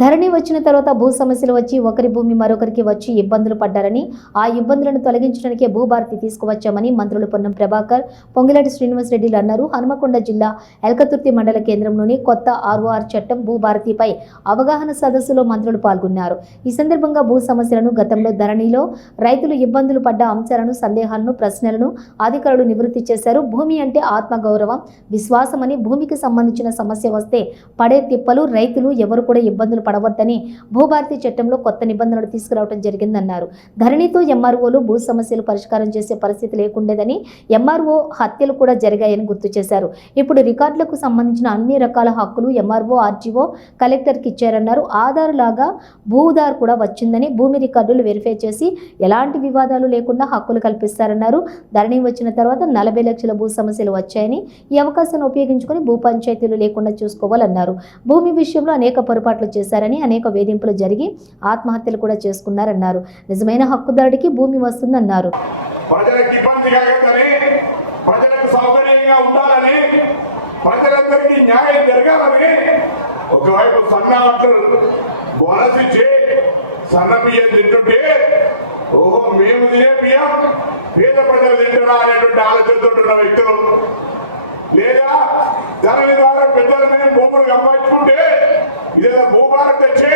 ధరణి వచ్చిన తర్వాత భూ సమస్యలు వచ్చి ఒకరి భూమి మరొకరికి వచ్చి ఇబ్బందులు పడ్డారని, ఆ ఇబ్బందులను తొలగించడానికే భూభారతి తీసుకువచ్చామని మంత్రులు పొన్నం ప్రభాకర్, పొంగిలేటి శ్రీనివాసరెడ్డిలు అన్నారు. హనుమకొండ జిల్లా ఎల్కతుర్తి మండల కేంద్రంలోని కొత్త ఆర్ఓఆర్ చట్టం భూభారతిపై అవగాహన సదస్సులో మంత్రులు పాల్గొన్నారు. ఈ సందర్భంగా భూ సమస్యలను, గతంలో ధరణిలో రైతులు ఇబ్బందులు పడ్డ అంశాలను, సందేహాలను, ప్రశ్నలను అధికారులు నివృత్తి చేశారు. భూమి అంటే ఆత్మగౌరవం, విశ్వాసమని, భూమికి సంబంధించిన సమస్య వస్తే పడే తిప్పలు రైతులు ఎవరు కూడా ఇబ్బందులు పడవద్దని భూభారతి చట్టంలో కొత్త నిబంధనలు తీసుకురావడం జరిగిందన్నారు. ధరణితో ఎంఆర్ఓలు భూ సమస్యలు పరిష్కారం చేసే పరిస్థితి లేకుండేదని, ఎంఆర్ఓ హత్యలు కూడా జరిగాయని గుర్తు చేశారు. ఇప్పుడు రికార్డులకు సంబంధించిన అన్ని రకాల హక్కులు ఎంఆర్ఓ, ఆర్జీఓ, కలెక్టర్కి ఇచ్చారన్నారు. ఆధార్ లాగా భూదార్ కూడా వచ్చిందని, భూమి రికార్డులు వెరిఫై చేసి ఎలాంటి వివాదాలు లేకుండా హక్కులు కల్పిస్తారన్నారు. ధరణి వచ్చిన తర్వాత 40 లక్షల భూ సమస్యలు వచ్చాయని, ఈ అవకాశాన్ని ఉపయోగించుకొని భూ పంచాయతీలు లేకుండా చూసుకోవాలన్నారు. భూమి విషయంలో అనేక పొరపాట్లు చేశారని, అనేక వేధింపులు జరిగి ఆత్మహత్యలు కూడా చేసుకున్నారన్నారు. నిజమైన హక్కుదారుడికి భూమి వస్తుందన్నారు. ప్రజలకు ఇబ్బంది కలగదని, ప్రజలకు సౌకర్యంగా ఉండాలని, ప్రజలందరికీ న్యాయం జరగాలని ఒకవైపు సన్నాలు బోనస్ ఇచ్చి సన్న బియ్యం తింటుంటే, ఓహో మేము తినే బియ్యం పేద ప్రజలు తింటున్నా అనేటువంటి ఆలోచనతో ఉన్న వ్యక్తులు, లేదా ధరణి ద్వారా పెద్దల మీద భూములు సంపాదించుకుంటే ఇదేదో భూభారతి తెచ్చి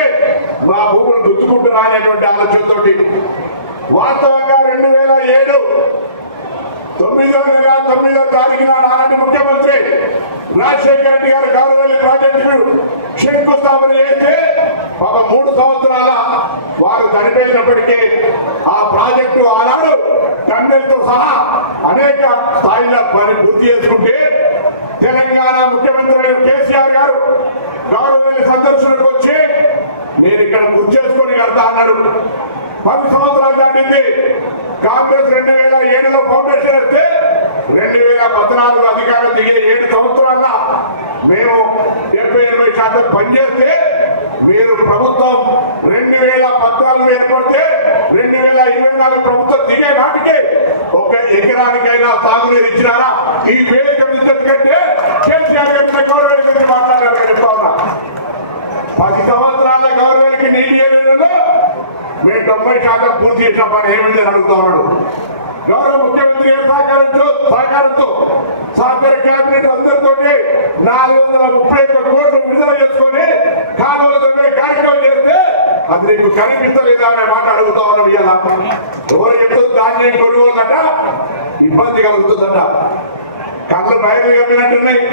మా భూములు గుర్తుకుంటున్నా అనేటువంటి ఆలోచనతో వాస్తవంగా 2007 9వ తారీఖున నాటి ముఖ్యమంత్రి రాజశేఖర రెడ్డి గారు గౌరవల్లి ప్రాజెక్టు శంకుస్థాపన చేస్తే 3 సంవత్సరాల వారు చనిపోయినప్పటికీ ఆ ప్రాజెక్టు ఆనాడు కంపెనీతో సహా అనేక స్థాయిలో పని పూర్తి చేసుకుంటే, తెలంగాణ ముఖ్యమంత్రి కేసీఆర్ గారు గౌరవల్లి సందర్శనకు వచ్చి నేను ఇక్కడ గుర్తు చేసుకొని కడతా అన్నాడు. 10 సంవత్సరాలు దాటింది. కాంగ్రెస్ 2007లో ఫౌండేషన్ వస్తే 2014 అధికారం దిగే 7 సంవత్సరాల మేము 70-80% పనిచేస్తే, మీరు ప్రభుత్వం 2014 ఏర్పడితే 2024 ప్రభుత్వం దిగే నాటికే 1 ఎకరానికైనా సాగునీరు ఇచ్చినారా? ఈ వేదిక కంటే కేసీఆర్ గారి గౌరవానికి మాట్లాడారు. చెప్తా ఉన్నా, 10 సంవత్సరాల గౌరవానికి నీళ్ళు ఏరియాలో మేము 90% పూర్తి చేసిన పని ఏమిటి అని అడుగుతా ఉన్నాడు. గౌరవ ముఖ్యమంత్రి సహకారంతో సహకార కేబినెట్ అందరితో 431 కోట్లు విడుదల చేసుకుని కాలువల దగ్గర కార్యక్రమం చేస్తే అది నీకు కనిపించలేదా అనే మాట అడుగుతా ఉన్నాం. ఇవాళ ఎవరు చెప్తుంది ధాన్యం కొనుగోలట ఇబ్బంది కలుగుతుందట, కళ్ళు బయలు కమ్మినట్టున్నాయి.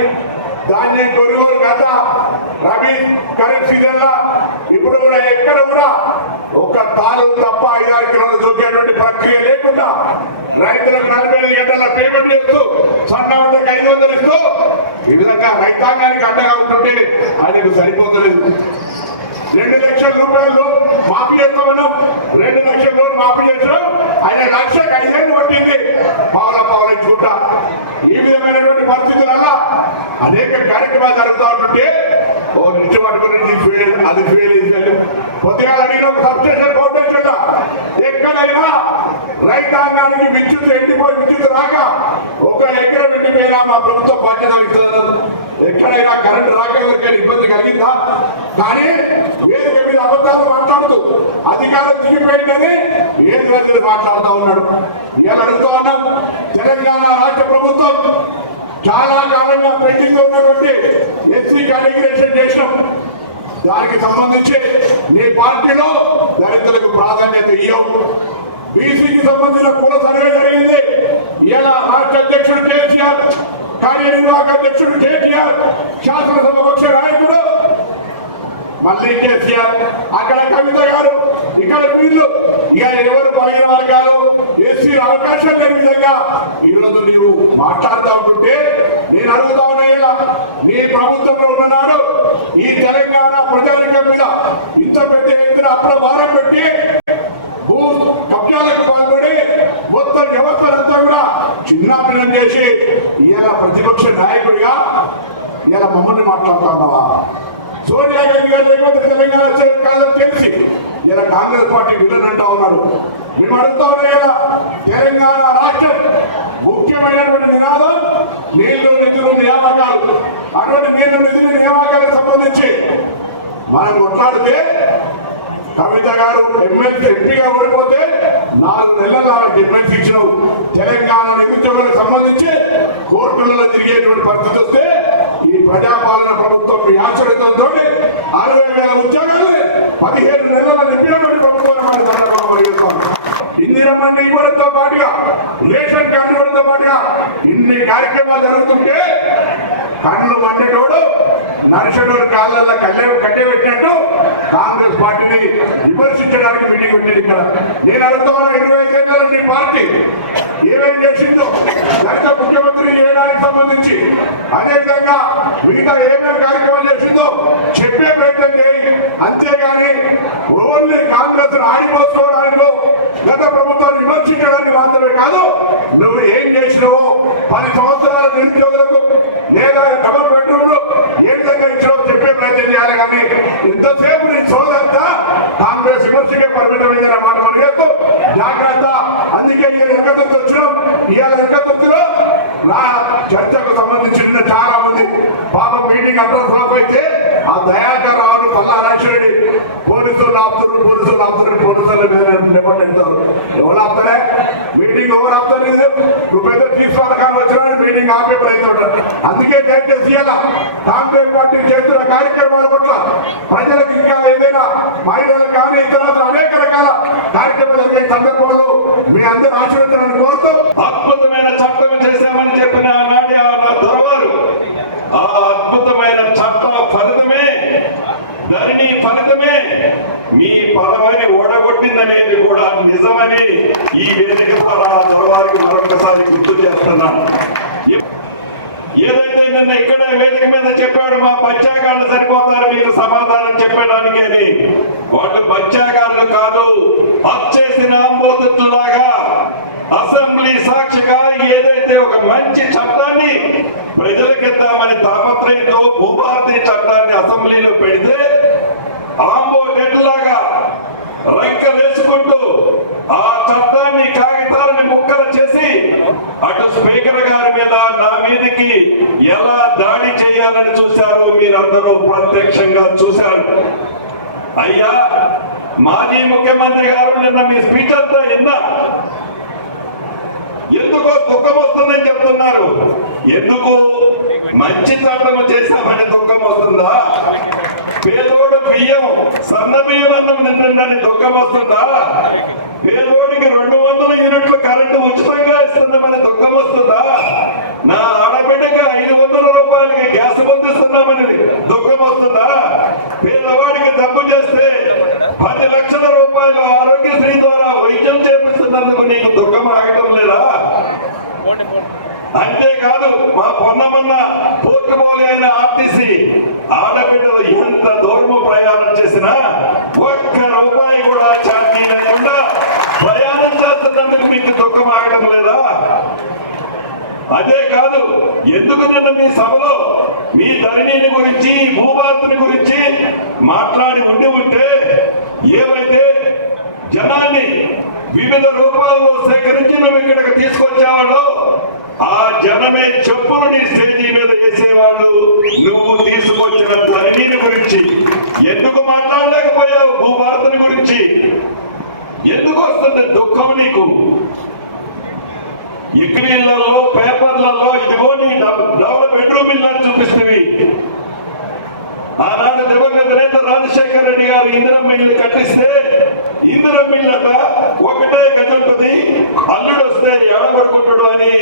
ధాన్యం కొనుగోలు కథ రబీ ఖరీఫ్ సీజన్ లా ఇప్పుడు కూడా ఎక్కడ కూడా ఒక తాలు తప్ప 5-6 కిలోలు దొరికేటువంటి ప్రక్రియ లేకుండా రైతులకు 45 గంటల పేమెంట్ చేస్తూ, సన్న వంటకు 500 ఇస్తూ ఈ విధంగా రైతాంగానికి అండగా ఉంటుంటే ఆయనకు సరిపోతలేదు. 2 లక్షల రూపాయలు మాఫీ చేస్తామన్నాం, 2 లక్షల రూపాయలు మాఫీ చేస్తాం. ఆయన 1,05,000 పట్టింది పావుల ఇచ్చుకుంటా. ఈ విధమైనటువంటి పరిస్థితులలో అనేక కార్యక్రమాలు జరుగుతూ ఉంటుంటే నిత్యం పట్టుకుని అది ఫెయిల్ అయిందండి. పొద్దుగాల అడిగిన ఒక సబ్స్టేషన్ ఫౌండేషన్ ఎక్కడైనా రైతాంగానికి విద్యుత్ ఎండిపోయి విద్యుత్ రాక 1 ఎకరం ఎండిపోయినా మా ప్రభుత్వం బాధ్యత వహిస్తున్నారు. ఎక్కడైనా కరెంటు రాక ఎవరికైనా ఇబ్బంది కలిగిందా? కానీ వేదిక మీద అబద్ధాలు మాట్లాడుతూ అధికారం దిగిపోయిందని ఏది రోజులు మాట్లాడుతూ ఉన్నాడు. ఇలా అడుగుతూ ఉన్నాం, తెలంగాణ రాష్ట్ర ప్రభుత్వం చాలా కాలంగా పెండింగ్ ఉన్నటువంటి ఎస్సీ కేటగిరేషన్ చేసినాం. దానికి సంబంధించి నీ పార్టీలో దళితులకు ప్రాధాన్యత ఇవ్వవు. బీసీకి సంబంధించిన కుల సర్వే జరిగింది. ఇలా రాష్ట్ర అధ్యక్షుడు కేసీఆర్, కార్యనిర్వాహక అధ్యక్షుడు కేటీఆర్, శాసనసభ పక్ష నాయకుడు మళ్ళీ కేసీఆర్, అక్కడ కవిత గారు, ఇక్కడ వీళ్ళు ఇక ఎవరు బలైన వర్గాలు ఎస్సీ అవకాశం లేని విధంగా ఈరోజు నీవు మాట్లాడుతూ ఉంటుంటే నేను అడుగుతా ఉన్నా, నీ ప్రభుత్వంలో ఉన్ననాడు ఈ తెలంగాణ ప్రజానికం మీద ఇంత పెద్ద ఎత్తున అప్పుడు భారం పెట్టి భూ కబ్జాలకు పాల్పడి మొత్తం వ్యవస్థలంతా కూడా చిన్నాభిన్నం చేసి ఇవాళ ప్రతిపక్ష నాయకుడిగా ఇవాళ మమ్మల్ని మాట్లాడుతున్నావా? సోనియా గాంధీ గారు లేకపోతే తెలంగాణ కాదని తెలిసి ఇలా కాంగ్రెస్ పార్టీ విలన్ అంటా ఉన్నారు. మేము అడుగుతా ఉన్నా, తెలంగాణ రాష్ట్రం ముఖ్యమైనటువంటి నినాదం నీళ్లు నిధులు నియామకాలు. అటువంటి నీళ్లు నిధులు నియామకాలకు సంబంధించి మనం కొట్లాడితే కవిత గారు ఎంపీగా ఓడిపోతే 4 నెలల డిఫెన్స్ ఇచ్చినావు. తెలంగాణ నిరుద్యోగులకు సంబంధించి కోర్టులలో తిరిగేటువంటి పరిస్థితి వస్తే ఈ ప్రజాపాలన ప్రభుత్వం మీ ఆశ్రయంతో 60,000 ఉద్యోగాలు 17 నెలల నింపినటువంటి ప్రభుత్వాన్ని మన సందర్భంగా పరిగెత్తాం. ఇందిరమ్మని ఇవ్వడంతో పాటుగా రేషన్ కార్డు ఇవ్వడంతో పాటుగా ఇన్ని కార్యక్రమాలు జరుగుతుంటే కళ్ళు మండేటోడు నరసడోడు కాళ్ళల్లో కట్టెబెట్టినట్టు కాంగ్రెస్ పార్టీని విమర్శించడానికి మీటింగ్ పెట్టింది ఇక్కడ. నేను అడుగుతున్నా 25 ఏళ్ళ నీ పార్టీ ఏమేం చేసిందో దళిత ముఖ్యమంత్రి చేయడానికి సంబంధించి అదేవిధంగా మిగతా ఏమేమి కార్యక్రమాలు చేసిందో చెప్పే ప్రయత్నం చేయి. అంతేగాని ఓన్లీ కాంగ్రెస్ ఆడిపోసుకోవడానికి గత ప్రభుత్వాన్ని విమర్శించడానికి మాత్రమే కాదు, నువ్వు ఏం చేసినావో 10 సంవత్సరాల నిరుద్యోగులకు లేదా డబుల్ బెడ్రూమ్లు ఏ విధంగా ఇచ్చినావో చెప్పే ప్రయత్నం చేయాలి. కానీ ఇంతసేపు నీ సోదంతా కాంగ్రెస్ విమర్శకే పరిమితమైన మాట మనకు జాగ్రత్త. అందుకే ఈ ఎక్కతొత్తు వచ్చినాం. ఇవాళ ఎక్కతొత్తులో నా చర్చకు సంబంధించిన చాలా మంది పాప మీటింగ్ అందరూ ఫ్లాప్ అయితే ఆ దయాకర్ రావు పల్లా రాక్షరెడ్డి పోలీసులు పోలీసుల మీద నిలబడతారు. ఎవరు ఆపుతారే మీటింగ్? ఎవరు ఆపుతారు? నువ్వు పెద్ద తీసుకోవడానికి వచ్చిన మీటింగ్ ఆపే ప్రయత్నం. అందుకే దయచేసి ఇలా కాంగ్రెస్ పార్టీ చేస్తున్న కార్యక్రమాల పట్ల ప్రజలకు ఇంకా ఏదైనా మహిళలకు కానీ ఇతర అనేక రకాల కార్యక్రమాలు జరిగే సందర్భంలో మీ అందరూ ఆశీర్వదించాలని కోరుతూ అద్భుతమైన చట్టం చేశామని చెప్పిన నాటి దొరవారు ఆ అద్భుతమైన చట్ట ఫలితమే ధరణి ఫలితమే మీ పదవిని ఓడగొట్టిందనేది కూడా నిజమని ఈ వేదిక ద్వారా దొరవారికి మరొకసారి గుర్తు చేస్తున్నాను. ఏదైతే నిన్న ఇక్కడే వేదిక మీద చెప్పాడు మా బచ్చాగాళ్ళు సరిపోతారు మీకు సమాధానం చెప్పడానికి అని, వాళ్ళు బచ్చాగాళ్ళు కాదు, అచ్చేసిన ఆంబోతులాగా అసెంబ్లీ సాక్షిగా ఏదైతే ఒక మంచి చట్టాన్ని ప్రజలకిద్దామని తాపత్రయంతో భూభారతి చట్టాన్ని అసెంబ్లీలో పెడితే ఆంబోటెట్లాగా రంక వేసుకుంటూ ఆ చట్టాన్ని కాగితాలని ముక్కలు చేసి అటు స్పీకర్ గారి మీద నా మీదకి ఎలా దాడి చేయాలని చూశారో మీరందరూ ప్రత్యక్షంగా చూశారు. అయ్యా మాజీ ముఖ్యమంత్రి గారు నిన్న మీ స్పీచ్ అంతా విన్నా. ఎందుకో దుఃఖం వస్తుందని చెప్తున్నారు. ఎందుకు? మంచి చట్టం చేశామని దుఃఖం వస్తుందా? పేదోడు బియ్యం సన్న బియ్యం అన్నం నిండని దుఃఖం వస్తుందా? పేదోడికి 200 యూనిట్లు కరెంటు ఉచితంగా ఇస్తున్నామని దుఃఖం వస్తుందా? నా ఆడబిడ్డకి 500 రూపాయలకి గ్యాస్ పొందిస్తున్నామని దుఃఖం వస్తుందా? పేదవాడికి డబ్బు చేస్తే 10 లక్షల రూపాయలు ఆరోగ్యశ్రీ ద్వారా వైద్యం చేపిస్తున్నందుకు నీకు దుఃఖం ఆగటం లేదా? అంతేకాదు మా పొన్నమన్న పోర్టుబోలి అయిన ఆర్టీసీ ఆడబిడ్డలు ఎంత దూరం ప్రయాణం చేసినా 1 రూపాయి కూడా ఛార్జీ లేకుండా ప్రయాణం చేస్తున్నందుకు మీకు దుఃఖం ఆగడం లేదా? అదే కాదు, ఎందుకు నిన్న మీ సభలో మీ ధరణిని గురించి భూభారతిని గురించి మాట్లాడి ఉంటే ఏవైతే జనాన్ని వివిధ రూపాల్లో సేకరించి నువ్వు ఇక్కడికి తీసుకొచ్చేవాళ్ళు ఆ జనమే చెప్పులు నీ స్టేజీ మీద వేసేవాళ్ళు. నువ్వు తీసుకొచ్చిన ధరణిని గురించి ఎందుకు మాట్లాడలేకపోయావు? భూభారతిని గురించి ఎందుకు వస్తుంది దుఃఖం నీకు? ఇక్రీళ్లలో పేపర్లలో ఇదిగో నీ డబుల్ బెడ్రూమ్ ఇల్లు అని చూపిస్తుంది. ఆనాడు దివంగత నేత రాజశేఖర రెడ్డి గారు ఇందిరమ్మ ఇల్లు కట్టిస్తే ఇందిరమ్మ ఇల్లట ఒకటే గదుంటది, అల్లుడు వస్తే ఎడగొడుకుంటాడు అని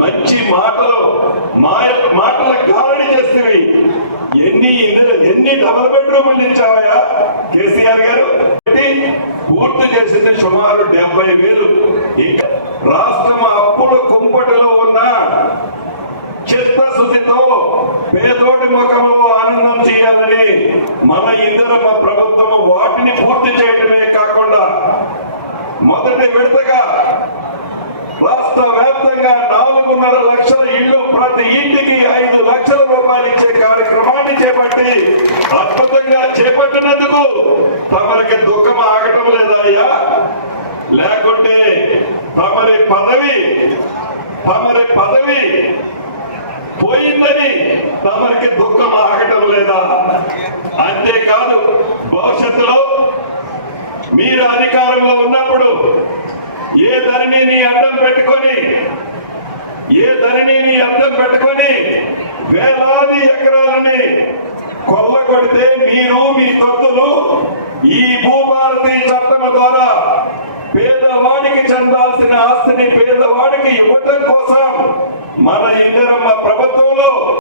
మంచి మాటల గారడి చేస్తేవి. ఎన్ని డబుల్ బెడ్రూమ్ ఇచ్చావయ్యా కేసీఆర్ గారు? పూర్తి చేసింది సుమారు 70,000. రాష్ట్రం అప్పుల కుంపటిలో ఉన్న చిత్తశుద్ధితో పేదోడి ముఖంలో ఆనందం చేయాలని మన ఇందిరమ్మ ప్రభుత్వం వాటిని పూర్తి చేయడమే కాకుండా మొదటి విడతగా రాష్ట్ర వ్యాప్తంగా 4.5 లక్షల ఇళ్లు, ప్రతి ఇంటికి 5 లక్షల రూపాయలు ఇచ్చే కార్యక్రమాన్ని చేపట్టి అద్భుతంగా చేపట్టినందుకు తమరికి దుఃఖం ఆగటం లేదా అయ్యా? లేకుంటే తమరి పదవి పోయిందని తమరికి దుఃఖం ఆగటం లేదా? అంతేకాదు, భవిష్యత్తులో మీరు అధికారంలో ఉన్నప్పుడు ఏ ధరణిని అడ్డం పెట్టుకొని వేలాది ఎకరాలని కొల్లగొడితే మీరు మీ తొత్తులు ఈ భూభారతి చట్టం ద్వారా పేదవాడికి చెందాల్సిన ఆస్తిని పేదవాడికి ఇవ్వటం కోసం మన ఇందిరమ్మ ప్రభుత్వంలో